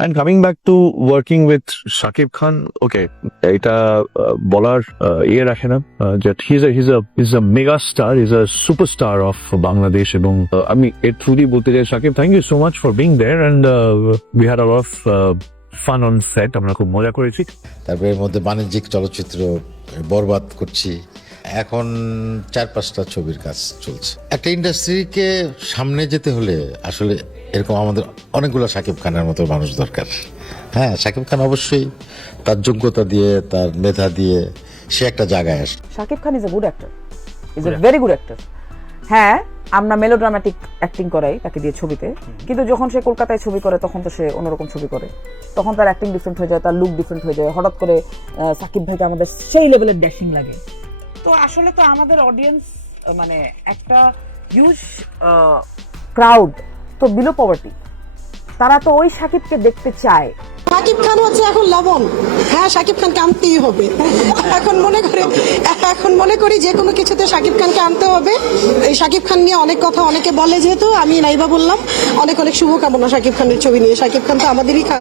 And coming back to working with Shakib Khan okay এটা বলার ইয়ে রাখে না যে his his is a mega star is a superstar of Bangladesh এবং আমি এর থ্রুলি বলতে চাই Shakib thank you so much for being there and we had a of fun on set আমরা খুব মজা করেছি। তারপরে এর মধ্যে বাণিজ্যিক চলচ্চিত্র বরবাদ করছি। এখন চার পাঁচটা ছবির কাজ চলছে। একটা ইন্ডাস্ট্রিকে সামনে যেতে হলে আসলে এরকম আমাদের অনেকগুলো সাকিব খানের মতো মানুষ দরকার। হ্যাঁ সাকিব খান অবশ্যই তার যোগ্যতা দিয়ে তার মেধা দিয়ে সে একটা জায়গায় আসে। Shakib Khan is a good actor is a very good actor হ্যাঁ আমরা মেলোড্রামাটিক অ্যাক্টিং করাই তাকে দিয়ে ছবিতে। কিন্তু যখন সে কলকাতায় ছবি করে তখন তো সে অন্যরকম ছবি করে। তখন তার অ্যাক্টিং ডিফারেন্ট হয়ে যায় তার লুক ডিফারেন্ট হয়ে যায়। হঠাৎ করে সাকিব ভাইকে আমাদের সেই লেভেলের ড্যাশিং লাগে। তো আসলে তো আমাদের অডিয়েন্স মানে একটা হিউজ ক্রাউড তো বিলো পভার্টি তারা তো ওই সাকিবকে দেখতে চায়। শাকিব খান হচ্ছে এখন লবণ। হ্যাঁ শাকিব খানকে আনতেই হবে। এখন মনে করে, এখন মনে করি যে কোনো কিছুতে শাকিব খানকে আনতে হবে। এই শাকিব খান নিয়ে অনেক কথা অনেকে বলে যেহেতু, আমি নাইবা বললাম, অনেক অনেক শুভকামনা শাকিব খানের ছবি নিয়ে। সাকিব খান তো আমাদেরই